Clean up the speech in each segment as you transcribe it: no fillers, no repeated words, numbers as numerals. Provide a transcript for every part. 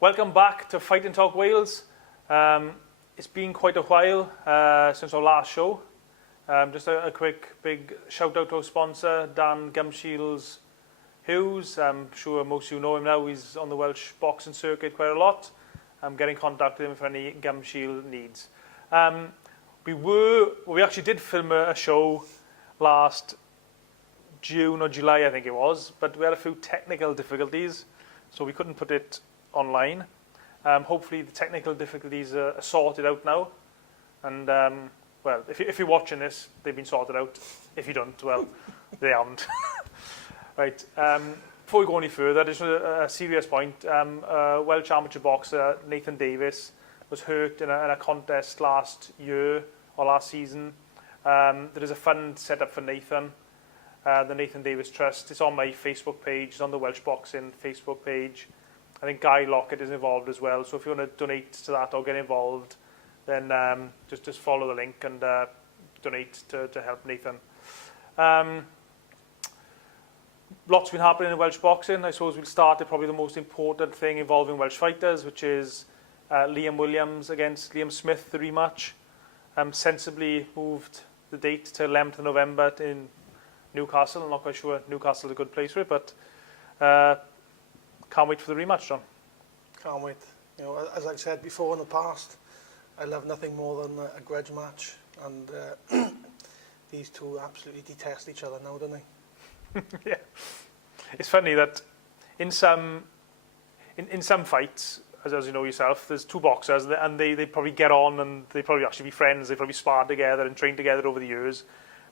Welcome back to Fight and Talk Wales. It's been quite a while since our last show. Just a quick big shout out to our sponsor, Dan Gumshields Hughes. I'm sure most of you know him now. He's on the Welsh boxing circuit quite a lot. Get in contact with him for any gum shield needs. We actually did film a show last June or July, I think it was, but we had a few technical difficulties, so we couldn't put it online. Hopefully the technical difficulties are sorted out now, and well, if you're watching this, they've been sorted out. If you don't, well, they haven't. Right, before we go any further, just a serious point. Welsh amateur boxer Nathan Davis was hurt in a contest last year or last season. There is a fund set up for Nathan, the Nathan Davis Trust. It's on my Facebook page, it's on the Welsh Boxing Facebook page. I think Guy Lockett is involved as well, so if you want to donate to that or get involved, then just follow the link and donate to help Nathan. Lots been happening in Welsh boxing. I suppose we'll start at probably the most important thing involving Welsh fighters, which is Liam Williams against Liam Smith, the rematch. Sensibly moved the date to 11th of November in Newcastle. I'm not quite sure Newcastle is a good place for it, but can't wait for the rematch, John. Can't wait. You know, as I've said before in the past, I love nothing more than a grudge match, and these two absolutely detest each other now, don't they? Yeah, it's funny that in some fights, as you know yourself, there's two boxers and they probably get on and they probably actually be friends. They probably sparred together and trained together over the years,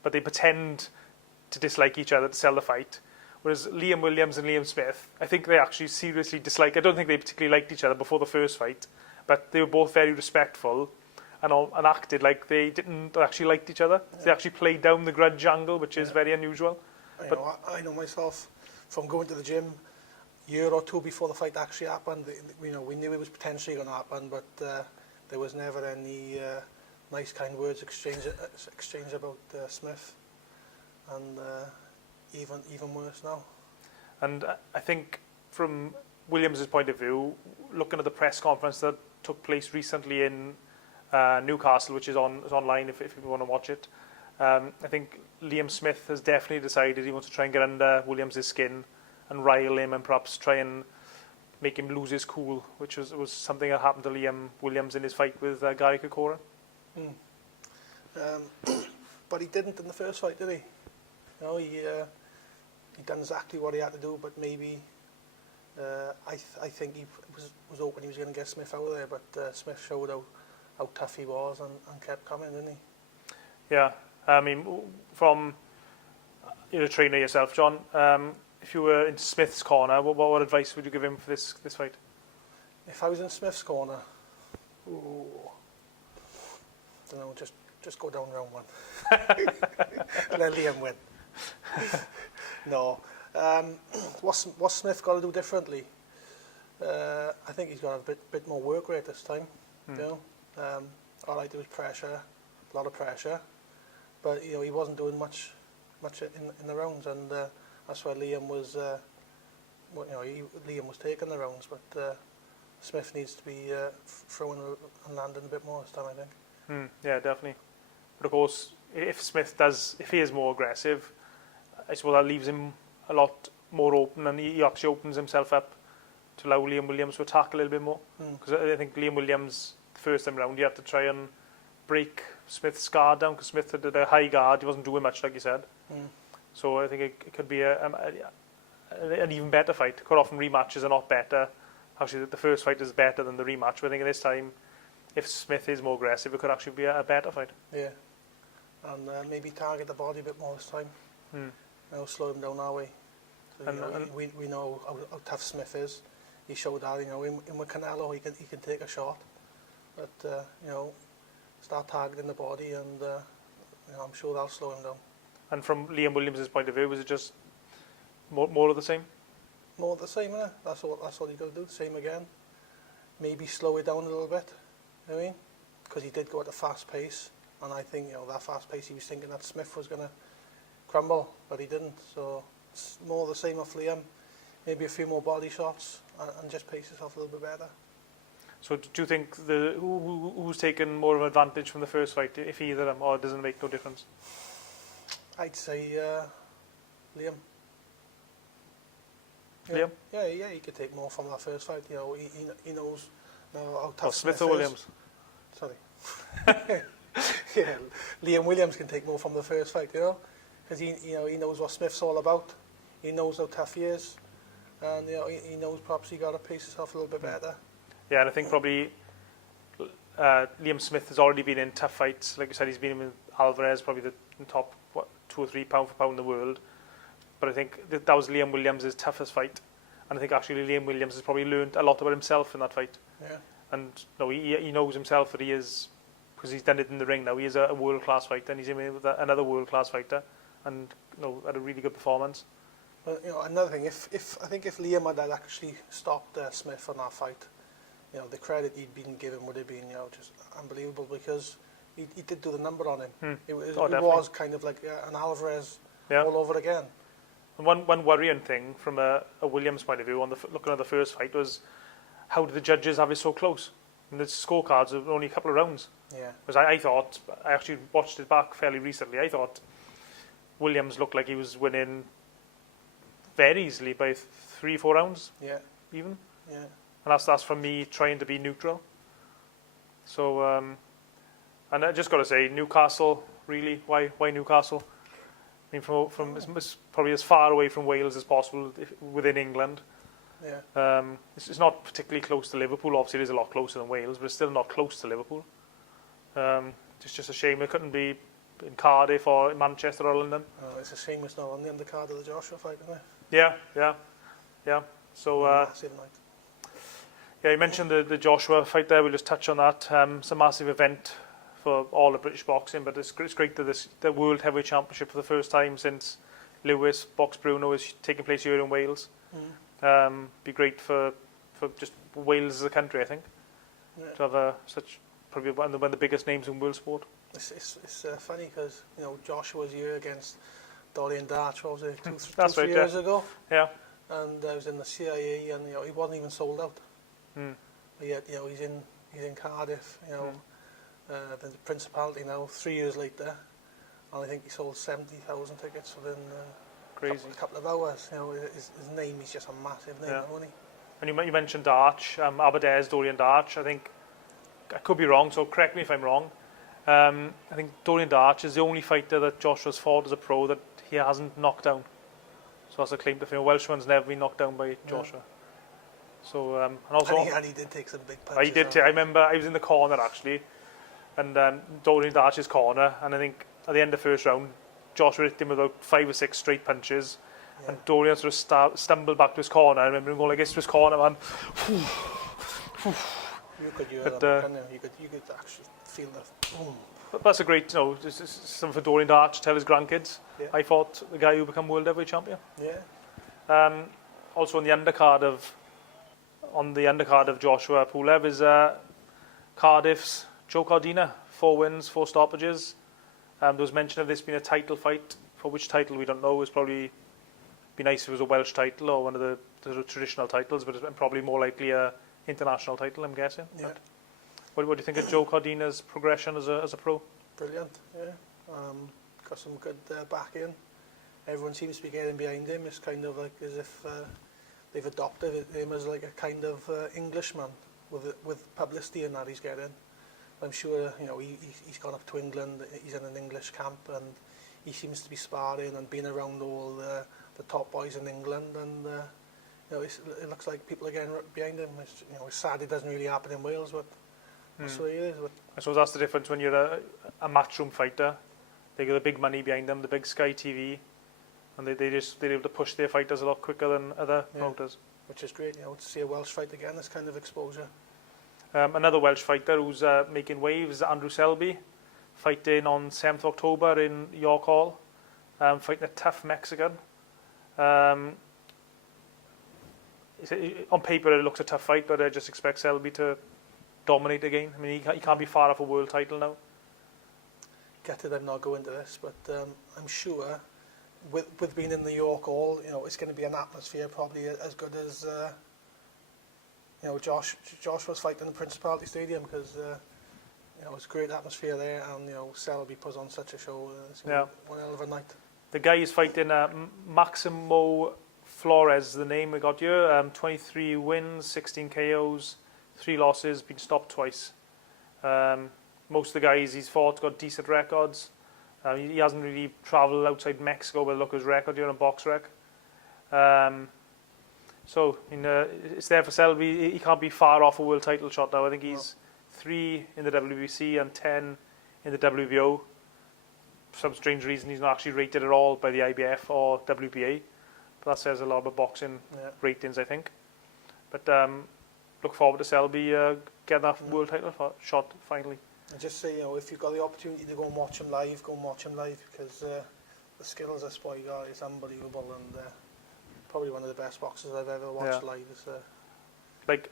but they pretend to dislike each other to sell the fight. Whereas Liam Williams and Liam Smith, I think they actually seriously dislike. I don't think they particularly liked each other before the first fight, but they were both very respectful and acted like they didn't actually like each other. Yeah. They actually played down the grudge angle, which is very unusual. I know myself from going to the gym a year or two before the fight actually happened. You know, we knew it was potentially going to happen, but there was never any nice, kind words exchanged about Smith, and even worse now. And I think from Williams' point of view, looking at the press conference that took place recently in Newcastle, which is online if you want to watch it, I think Liam Smith has definitely decided he wants to try and get under Williams' skin and rile him and perhaps try and make him lose his cool, which was something that happened to Liam Williams in his fight with Gary Corcoran. But he didn't in the first fight, did he? No, he done exactly what he had to do, but maybe I think he was hoping he was going to get Smith out of there, but Smith showed how tough he was and kept coming, didn't he? Yeah. I mean, from you're a trainer yourself, John. If you were in Smith's corner, what advice would you give him for this fight? If I was in Smith's corner, don't know, just go down round one. Let Liam win. No, what's Smith got to do differently? I think he's got a bit more work rate this time. You know, all I do is pressure, a lot of pressure. But you know, he wasn't doing much in the rounds, and that's why Liam was, Liam was taking the rounds. But Smith needs to be throwing and landing a bit more this time, I think. Yeah, definitely. But of course, if he is more aggressive, I suppose that leaves him a lot more open, and he actually opens himself up to allow Liam Williams to attack a little bit more. Because I think Liam Williams, the first time round, he had to try and break Smith's guard down, because Smith had a high guard. He wasn't doing much, like you said. So I think it could be an even better fight. Quite often rematches are not better. Actually, the first fight is better than the rematch. But I think this time, if Smith is more aggressive, it could actually be a better fight. Yeah, and maybe target the body a bit more this time. You know, slow him down our way. So, we know how tough Smith is. He showed that. You know, in with Canelo, he can take a shot, but you know, start targeting the body, and you know, I'm sure that'll slow him down. And from Liam Williams' point of view, was it just more of the same? More of the same, yeah. That's all you got to do. Same again. Maybe slow it down a little bit. You know what I mean? Because he did go at a fast pace, and I think, you know, that fast pace, he was thinking that Smith was going to crumble, but he didn't. So it's more of the same of Liam. maybe a few more body shots, and just pace himself a little bit better. So do you think who's taken more of an advantage from the first fight, if either of them, or does it make no difference? I'd say Liam. Liam? Yeah, he could take more from that first fight. He knows how tough Smith or is. Williams? Sorry. Yeah, Liam Williams can take more from the first fight, because he knows what Smith's all about. He knows how tough he is, and he knows perhaps he got to pace himself a little bit better. Yeah, and I think probably Liam Smith has already been in tough fights. Like you said, he's been with Alvarez, probably the top 2 or 3 pound for pound in the world. But I think that was Liam Williams' toughest fight, and I think actually Liam Williams has probably learned a lot about himself in that fight. Yeah. And he knows himself that he is, because he's done it in the ring now. He is a world class fighter, and he's in with another world class fighter, and had a really good performance. But another thing, if Liam had actually stopped Smith on that fight, the credit he'd been given would have been just unbelievable, because he did do the number on him. It was kind of like an Alvarez all over again. And one worrying thing from a Williams point of view, looking at the first fight, was how did the judges have it so close? And the scorecards were only a couple of rounds. Yeah. Because I actually watched it back fairly recently. I thought Williams looked like he was winning very easily by 3-4 rounds. Yeah. Even. Yeah. And that's from me trying to be neutral. So, and I just got to say, Newcastle, really, why Newcastle? I mean, from probably as far away from Wales as possible within England. Yeah. It's not particularly close to Liverpool. Obviously, it is a lot closer than Wales, but it's still not close to Liverpool. It's just a shame it couldn't be in Cardiff or in Manchester or London. Oh, it's a shame it's not on the undercard of the Joshua fight, isn't it? Yeah. So, massive night. Yeah, you mentioned the Joshua fight there. We'll just touch on that. It's a massive event for all of British boxing, but it's great that the World Heavyweight Championship for the first time since Lewis Box Bruno is taking place here in Wales. Be great for just Wales as a country, I think, to have probably one of the biggest names in world sport. It's funny because Joshua was here against Dorian Darch, what was it, 3 years ago? Yeah. And I was in the CIA, and he wasn't even sold out. But yet he's in Cardiff, the Principality now 3 years later, and I think he sold 70,000 tickets within a couple of hours. His name is just a massive name, isn't he? And you mentioned Darch, Aberdeen's Dorian Darch. I think I could be wrong, so correct me if I'm wrong. I think Dorian Darch is the only fighter that Joshua's fought as a pro that he hasn't knocked down. So that's a claim to fame. Welshman's never been knocked down by Joshua. So and also and he did take some big punches. He did. I remember I was in the corner actually, and Dorian Darch's corner, and I think at the end of the first round, Joshua hit him with about 5 or 6 straight punches, and Dorian sort of stumbled back to his corner. I remember him going like this to his corner, man. You could hear them, you could actually feel the boom. But that's a great, this is something for Dorian Darch to tell his grandkids. Yeah. I fought the guy who became world heavyweight champion. Yeah. Also on the undercard of Joshua Pulev is Cardiff's Joe Cordina, 4 wins, 4 stoppages. There was mention of this being a title fight. For which title we don't know. It was probably be nice if it was a Welsh title or one of the traditional titles, but it's probably more likely a international title, I'm guessing. Yeah. What do you think of Joe Cordina's progression as a pro? Brilliant, yeah. Got some good backing. Everyone seems to be getting behind him. It's kind of like as if they've adopted him as like a kind of Englishman with publicity and that he's getting. I'm sure he's gone up to England. He's in an English camp, and he seems to be sparring and being around all the top boys in England. And it looks like people are getting behind him. It's sad it doesn't really happen in Wales, but that's the way it is. But I suppose that's the difference when you're a matchroom fighter. They get the big money behind them, the big Sky TV, and they're able to push their fighters a lot quicker than other promoters. Which is great, to see a Welsh fight again, this kind of exposure. Another Welsh fighter who's making waves is Andrew Selby, fighting on 7th October in York Hall, fighting a tough Mexican. On paper it looks a tough fight, but I just expect Selby to dominate again. I mean, he can't be far off a world title now. Gutted I'm not going to this, but I'm sure with being in the York Hall, you know, it's going to be an atmosphere probably as good as you know, Josh was fighting in the Principality Stadium, because you know, it's a great atmosphere there, and you know, Selby puts on such a show. It's gonna be one hell of a night. The guy is fighting Maximo Flores, the name we got here. 23 wins, 16 KOs, 3 losses, been stopped twice. Most of the guys he's fought got decent records. He hasn't really travelled outside Mexico, but look at his record here on Box Rec. So it's there for Selby. He can't be far off a world title shot now. I think he's 3 in the WBC and 10 in the WBO. For some strange reason, he's not actually rated at all by the IBF or WBA. But that says a lot about boxing ratings, I think. But look forward to Selby getting that world title shot finally. And just say, you know, if you've got the opportunity to go and watch him live, go and watch him live, because the skills this boy got is unbelievable, and probably one of the best boxers I've ever watched live. Like,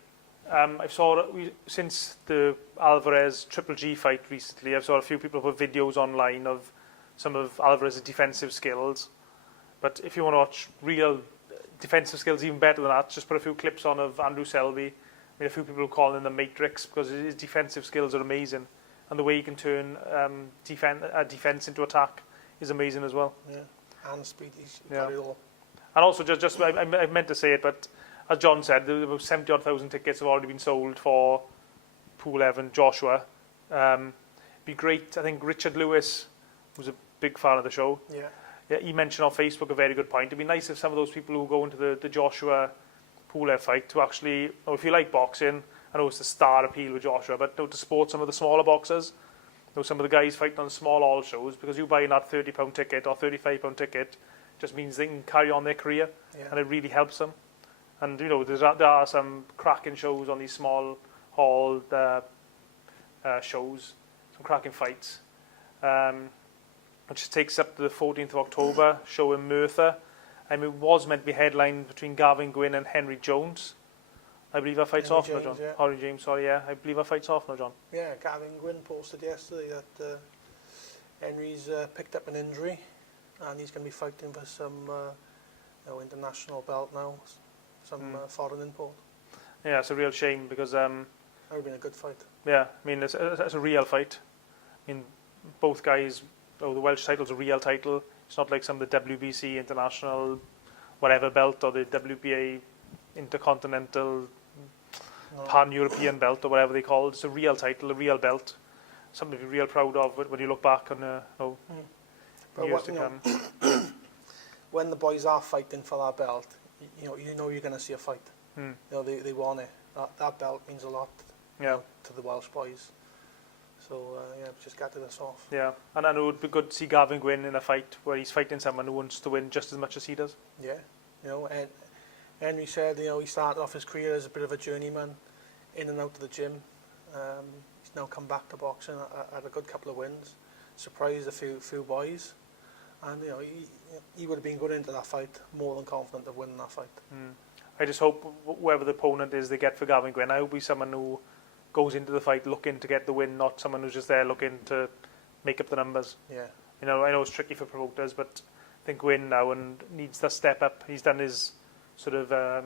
I've saw since the Alvarez Triple G fight recently, I've saw a few people put videos online of some of Alvarez's defensive skills. But if you want to watch real defensive skills, even better than that, just put a few clips on of Andrew Selby. I mean, a few people are calling him the Matrix, because his defensive skills are amazing, and the way he can turn defense into attack is amazing as well. Yeah, and speed, he's got it all. And also, I meant to say it, but as John said, there were about 70,000 tickets have already been sold for Pulev and Joshua. Be great. I think Richard Lewis was a big fan of the show. Yeah, he mentioned on Facebook a very good point. It'd be nice if some of those people who go into the Joshua Pulev fight to actually, if you like boxing, I know it's the star appeal with Joshua, but to support some of the smaller boxers. Some of the guys fighting on small all shows, because you buying that £30 ticket or £35 ticket just means they can carry on their career, and it really helps them. And you know, there are some cracking shows on these small hall shows, some cracking fights, which takes up to the 14th of October, show in Merthyr. I mean, it was meant to be headlined between Gavin Gwynn and Henry Jones. I believe that fight's off now, John. Henry James, sorry, I believe that fight's off now, John. Yeah, Gavin Gwynn posted yesterday that Henry's picked up an injury, and he's going to be fighting for some international belt now, some foreign import. Yeah, it's a real shame, because that would have been a good fight. Yeah, I mean, it's a real fight. I mean, both guys, the Welsh title's a real title. It's not like some of the WBC international whatever belt, or the WBA intercontinental pan-European belt, or whatever they call it. It's a real title, a real belt, something to be real proud of when you look back on years to come. When the boys are fighting for that belt, you know you're going to see a fight. You know, they want it. That belt means a lot to the Welsh boys. So, just get this off. Yeah, and I know it would be good to see Gavin Gwynn in a fight where he's fighting someone who wants to win just as much as he does. Yeah, you know, and Henry said, you know, he started off his career as a bit of a journeyman, in and out of the gym. He's now come back to boxing, had a good couple of wins, surprised a few boys, and you know, he would have been going into that fight more than confident of winning that fight. I just hope whoever the opponent is they get for Gavin Gwynn, I hope he's someone who goes into the fight looking to get the win, not someone who's just there looking to make up the numbers. Yeah. You know, I know it's tricky for promoters, but I think Gwynn now and needs to step up. He's done his sort of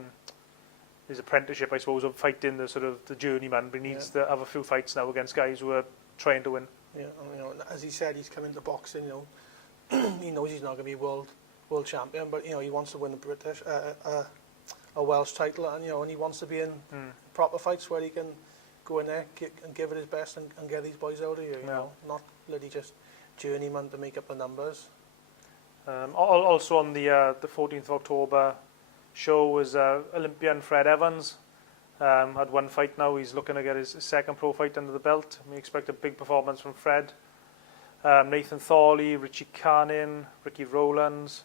his apprenticeship, I suppose, of fighting the sort of the journeyman, but he needs to have a few fights now against guys who are trying to win. Yeah, and, you know, as he said, he's come into boxing. You know, he knows he's not going to be world champion, but you know, he wants to win a Welsh title, and you know, and he wants to be in proper fights where he can go in there and give it his best and get these boys out of here. You know, not really just journeyman to make up the numbers. Also on the 14th of October show was Olympian Fred Evans. Had one fight now. He's looking to get his second pro fight under the belt. We expect a big performance from Fred. Nathan Thorley, Richie Cannon, Ricky Rowlands.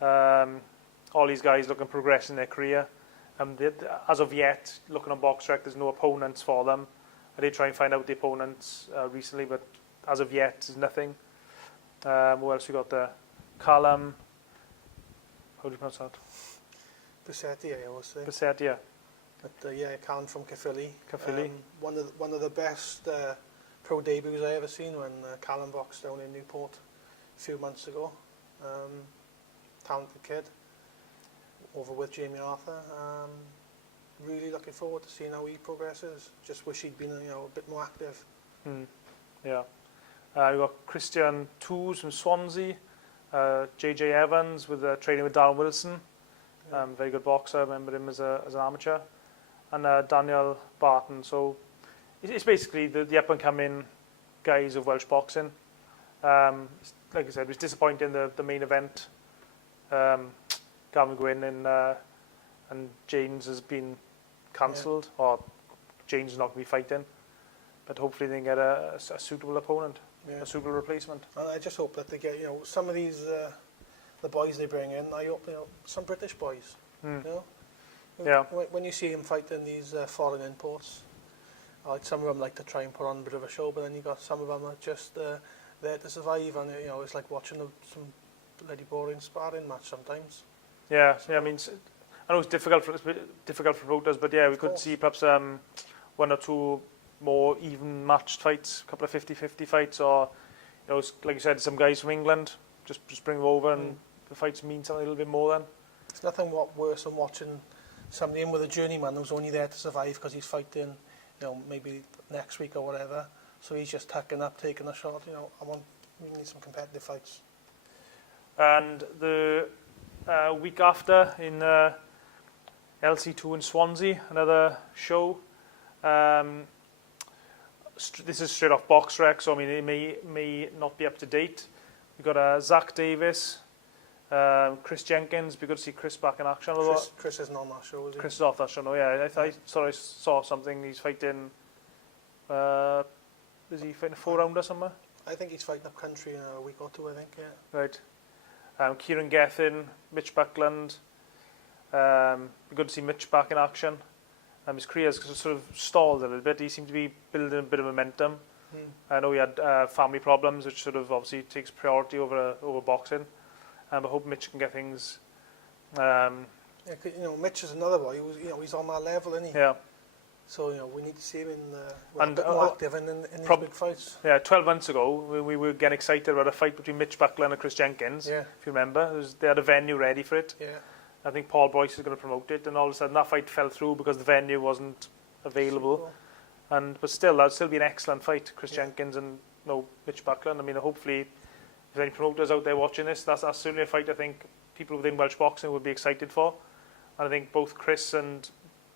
All these guys looking to progress in their career. As of yet, looking on BoxRec, there's no opponents for them. I did try and find out the opponents recently, but as of yet, there's nothing. What else we got there? Callum. How do you pronounce that? Bassetti, I always say. Bassetti, yeah. But Callum from Caerphilly. Caerphilly. One of the best pro debuts I ever seen when Callum boxed down in Newport a few months ago. talented kid over with Jamie Arthur. Really looking forward to seeing how he progresses. Just wish he'd been a bit more active. Yeah. We've got Christian Toos from Swansea, JJ Evans with training with Darren Wilson, very good boxer. I remember him as an amateur, and Daniel Barton. So it's basically the up and coming guys of Welsh boxing. Like I said, it was disappointing the main event. Gavin Gwynn and James has been cancelled, or James is not going to be fighting. But hopefully they can get a suitable opponent, a suitable replacement. And I just hope that they get, some of these, the boys they bring in, I hope, some British boys, Yeah. When you see them fighting these foreign imports, like some of them like to try and put on a bit of a show, but then you got some of them that just there to survive, and it's like watching some bloody boring sparring match sometimes. Yeah, I mean, I know it's difficult for promoters, but yeah, we could see perhaps one or two more even matched fights, a couple of 50-50 fights, or like you said, some guys from England, just bring them over, and the fights mean something a little bit more then. It's nothing worse than watching somebody in with a journeyman who's only there to survive because he's fighting, maybe next week or whatever. So he's just tacking up, taking a shot. We need some competitive fights. And the week after in LC2 in Swansea, another show. This is straight off Box Rec, so I mean it may not be up to date. We've got Zach Davis, Chris Jenkins. Be good to see Chris back in action. Chris isn't on that show, is he? Chris is off that show, no. Yeah, I saw something. He's fighting. Is he fighting a 4-rounder somewhere? I think he's fighting up country in a week or two. I think, yeah. Right. Kieran Gethin, Mitch Buckland. Be good to see Mitch back in action. His career's sort of stalled a little bit. He seemed to be building a bit of momentum. I know he had family problems, which sort of obviously takes priority over boxing. But I hope Mitch can get things. Mitch is another boy. He's on that level, isn't he? Yeah. So we need to see him a bit more active in these big fights. Yeah, 12 months ago we were getting excited about a fight between Mitch Buckland and Chris Jenkins. Yeah. If you remember, they had a venue ready for it. Yeah. I think Paul Boyce is going to promote it, and all of a sudden that fight fell through because the venue wasn't available. But still, that'd still be an excellent fight, Chris Jenkins and Mitch Buckland. I mean, hopefully, if there's any promoters out there watching this, that's certainly a fight I think people within Welsh boxing would be excited for. And I think both Chris and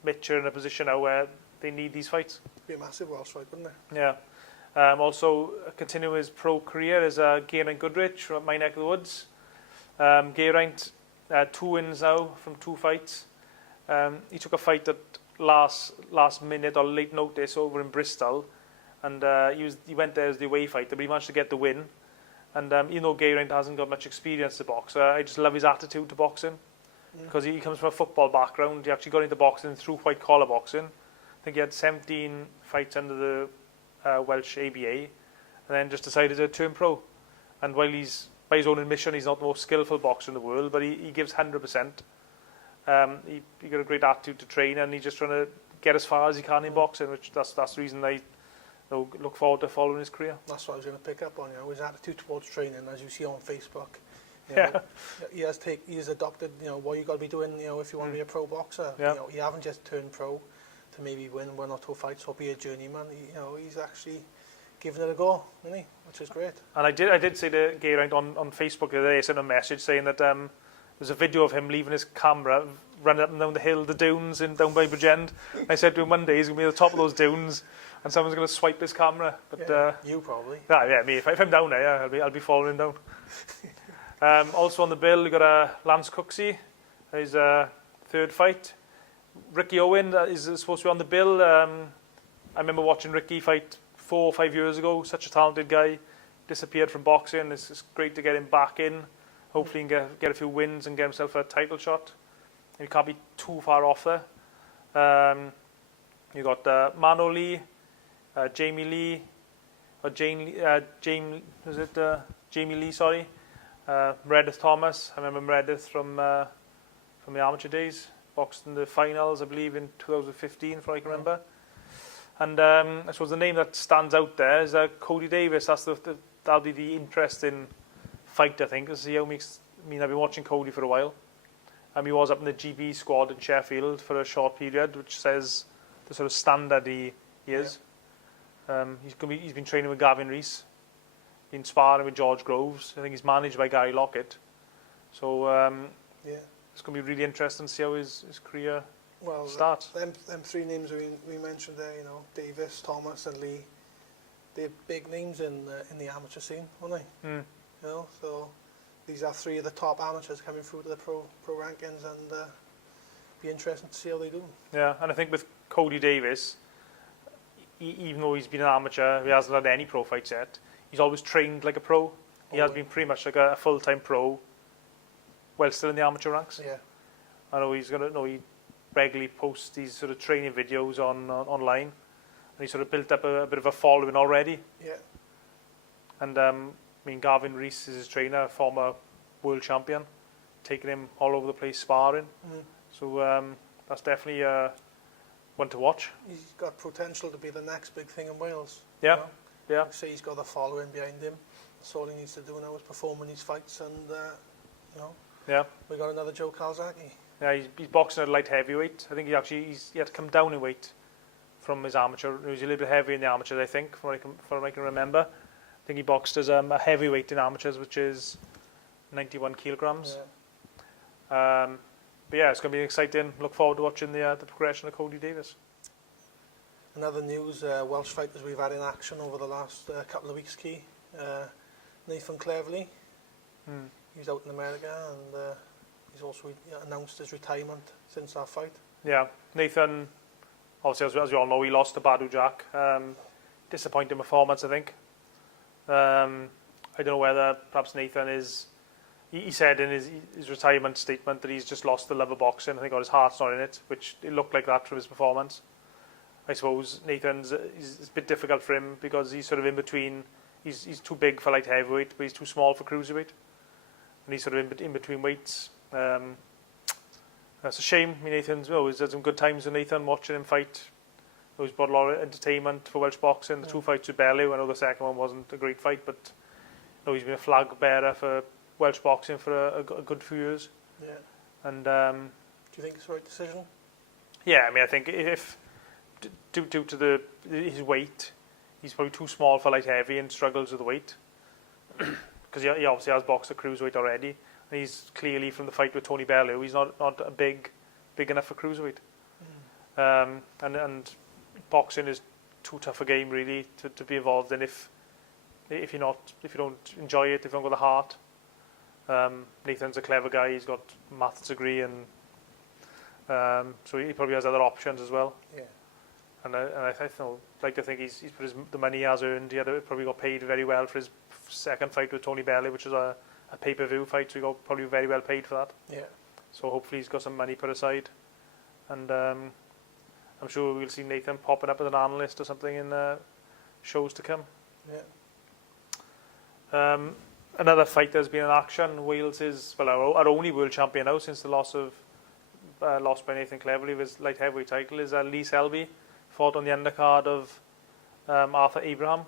Mitch are in a position now where they need these fights. It'd be a massive Welsh fight, wouldn't it? Yeah. Also, continuing his pro career is Geraint Goodrich from my neck of the woods. Geraint, 2 wins now from 2 fights. He took a fight at last minute or late notice over in Bristol, and he went there as the away fighter, but he managed to get the win. And even though Geraint hasn't got much experience as a boxer, I just love his attitude to boxing, because he comes from a football background. He actually got into boxing through white collar boxing. I think he had 17 fights under the Welsh ABA, and then just decided to turn pro. And while he's, by his own admission, he's not the most skillful boxer in the world, but he gives 100%. He got a great attitude to train, and he's just trying to get as far as he can in boxing, which that's the reason I look forward to following his career. That's what I was going to pick up on, his attitude towards training, as you see on Facebook. He has adopted, what you got to be doing, if you want to be a pro boxer. Yeah. You haven't just turned pro to maybe win 1 or 2 fights or be a journeyman. He's actually giving it a go, isn't he? Which is great. And I did say to Geraint on Facebook the other day, I sent a message saying that there's a video of him leaving his camera, running up and down the hill, the dunes down by Bridgend. I said to him one day he's going to be at the top of those dunes and someone's going to swipe his camera. But you probably. Yeah, me. If I'm down there, I'll be following him down. Also on the bill, we got Lance Cooksey, his 3rd fight. Ricky Owen is supposed to be on the bill. I remember watching Ricky fight 4 or 5 years ago. Such a talented guy. Disappeared from boxing. It's great to get him back in. Hopefully he can get a few wins and get himself a title shot. He can't be too far off there. You got Mano Lee, Jamie Lee, or Jamie Lee, sorry. Meredith Thomas. I remember Meredith from the amateur days. Boxed in the finals, I believe, in 2015, if I can remember. And I suppose the name that stands out there is Cody Davis. That'll be the interesting fight, I think, to see how I mean, I've been watching Cody for a while. He was up in the GB squad in Sheffield for a short period, which says the sort of standard he is. He's been training with Gavin Rees, been sparring with George Groves. I think he's managed by Gary Lockett. So it's going to be really interesting to see how his career starts. Them three names we mentioned there, Davis, Thomas, and Lee, they're big names in the amateur scene, aren't they? So these are three of the top amateurs coming through to the pro rankings, and be interesting to see how they do. Yeah, and I think with Cody Davis, even though he's been an amateur, he hasn't had any pro fights yet. He's always trained like a pro. He has been pretty much like a full-time pro, while still in the amateur ranks. Yeah, I know he regularly posts these sort of training videos online, and he's sort of built up a bit of a following already. Yeah, and I mean, Gavin Rees is his trainer, former world champion, taking him all over the place sparring. So that's definitely one to watch. He's got potential to be the next big thing in Wales. Yeah, yeah. Like I say, he's got a following behind him. That's all he needs to do now is perform in these fights, and yeah. We got another Joe Calzaghe. Yeah, he's boxing at light heavyweight. I think he had to come down in weight from his amateur. He was a little bit heavier in the amateurs, I think, from what I can remember. I think he boxed as a heavyweight in amateurs, which is 91 kilograms. Yeah. But yeah, it's going to be exciting. Look forward to watching the progression of Cody Davis. Another news, Welsh fighters we've had in action over the last couple of weeks, Key. Nathan Cleverly, he's out in America, and he's also announced his retirement since that fight. Yeah, Nathan, obviously, as we all know, he lost to Badu Jack. Disappointing performance, I think. I don't know whether perhaps Nathan is... He said in his retirement statement that he's just lost the love of boxing. I think his heart's not in it, which it looked like that from his performance. I suppose Nathan's it's a bit difficult for him because he's sort of in between. He's too big for light heavyweight, but he's too small for cruiserweight, and he's sort of in between weights. That's a shame. I mean, Nathan's he's had some good times with Nathan, watching him fight. He's brought a lot of entertainment for Welsh boxing. The two fights with Bellew, I know the second one wasn't a great fight, but he's been a flag bearer for Welsh boxing for a good few years. Yeah. And do you think it's the right decision? Yeah, I mean, I think if due to his weight, he's probably too small for light heavy and struggles with the weight because he obviously has boxed at cruiserweight already, and he's clearly from the fight with Tony Bellew, he's not a big enough for cruiserweight. And boxing is too tough a game really to be involved in if you don't enjoy it, if you don't got the heart. Nathan's a clever guy. He's got a maths degree, and so he probably has other options as well. Yeah. And I think he's put the money he has earned. He probably got paid very well for his second fight with Tony Bellew, which was a pay-per-view fight. So he got probably very well paid for that. Yeah. So hopefully he's got some money put aside, and I'm sure we'll see Nathan popping up as an analyst or something in shows to come. Yeah. Another fight that's been in action. Wales is our only world champion now since the lost by Nathan Cleverly of his light heavyweight title is Lee Selby, fought on the undercard of Arthur Abraham.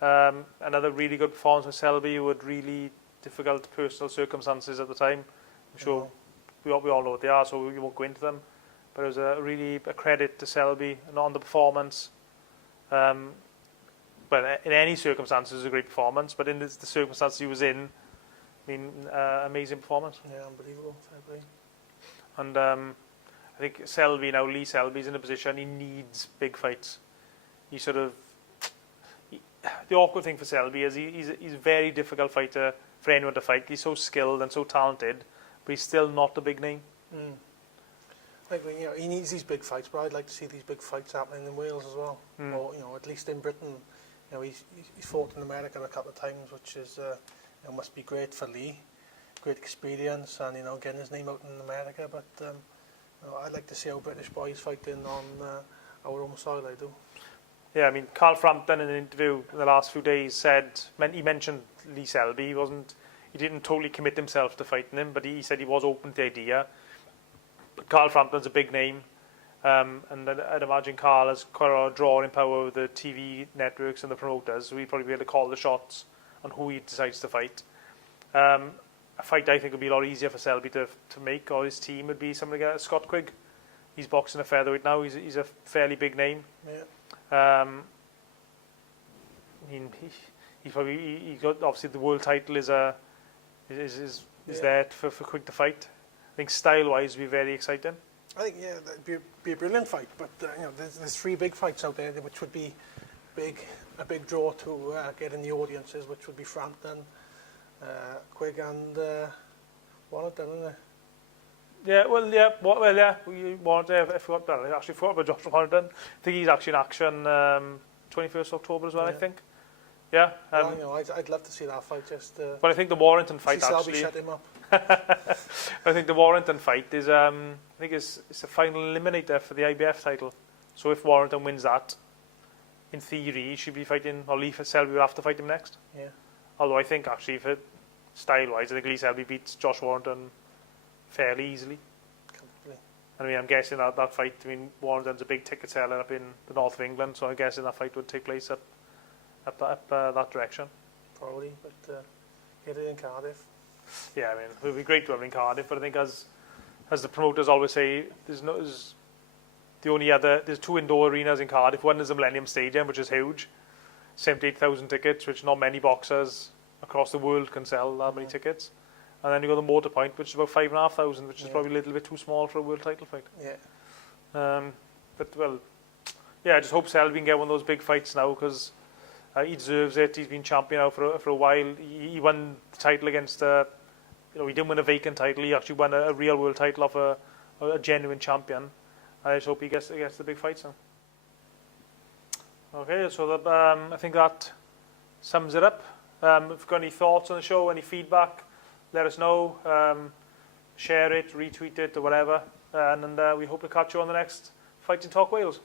Another really good performance with Selby, who had really difficult personal circumstances at the time. I'm sure we all know what they are, so we won't go into them. But it was a credit to Selby and on the performance. But in any circumstances, it was a great performance. But in the circumstances he was in, I mean, amazing performance. Yeah, unbelievable. Fair play. And I think Lee Selby's in a position he needs big fights. The awkward thing for Selby is he's a very difficult fighter for anyone to fight. He's so skilled and so talented, but he's still not a big name. I think he needs these big fights, but I'd like to see these big fights happening in Wales as well, or at least in Britain. He's fought in America a couple of times, which is must be great for Lee, great experience, and getting his name out in America. But I'd like to see how British boys fighting on our home soil. I do. Yeah, I mean, Carl Frampton in an interview in the last few days he mentioned Lee Selby. He didn't totally commit himself to fighting him, but he said he was open to the idea. But Carl Frampton's a big name. And I'd imagine Carl has quite a drawing power with the TV networks and the promoters, so he'd probably be able to call the shots on who he decides to fight. a fight I think would be a lot easier for Selby to make, or his team, would be something like Scott Quigg. He's boxing a featherweight now. He's a fairly big name. Yeah. He's got, obviously the world title is there for Quigg to fight. I think style-wise, would be very exciting. I think that'd be a brilliant fight. But there's 3 big fights out there which would be a big draw to get in the audiences, which would be Frampton, Quigg, and Warrington, isn't it? Yeah, Warrington. I forgot about Josh Warrington. I think he's actually in action 21st October as well. I think. Yeah. I'd love to see that fight. But I think the Warrington fight Selby actually. shut him up. I think the Warrington fight is I think it's a final eliminator for the IBF title. So if Warrington wins that, in theory, he should be fighting, or Lee Selby will have to fight him next. Yeah. Although I think actually, for style-wise, I think Lee Selby beats Josh Warrington fairly easily. Comfortably. I mean, I'm guessing that fight, I mean, Warrington's a big ticket seller up in the north of England, so I'm guessing that fight would take place up that direction. Probably, but get it in Cardiff. Yeah, I mean, it would be great to have it in Cardiff, but I think as the promoters always say, there's 2 indoor arenas in Cardiff. One is the Millennium Stadium, which is huge, 78,000 tickets, which not many boxers across the world can sell that many tickets. And then you got the Motor Point, which is about 5,500, which is probably a little bit too small for a world title fight. Yeah. But well, yeah, I just hope Selby can get one of those big fights now, because he deserves it. He's been champion now for a while. He won the title against he didn't win a vacant title. He actually won a real world title off a genuine champion. I just hope he gets the big fights now. Okay, so I think that sums it up. If you've got any thoughts on the show, any feedback, let us know. Share it, retweet it, or whatever. And we hope to catch you on the next Fighting Talk Wales.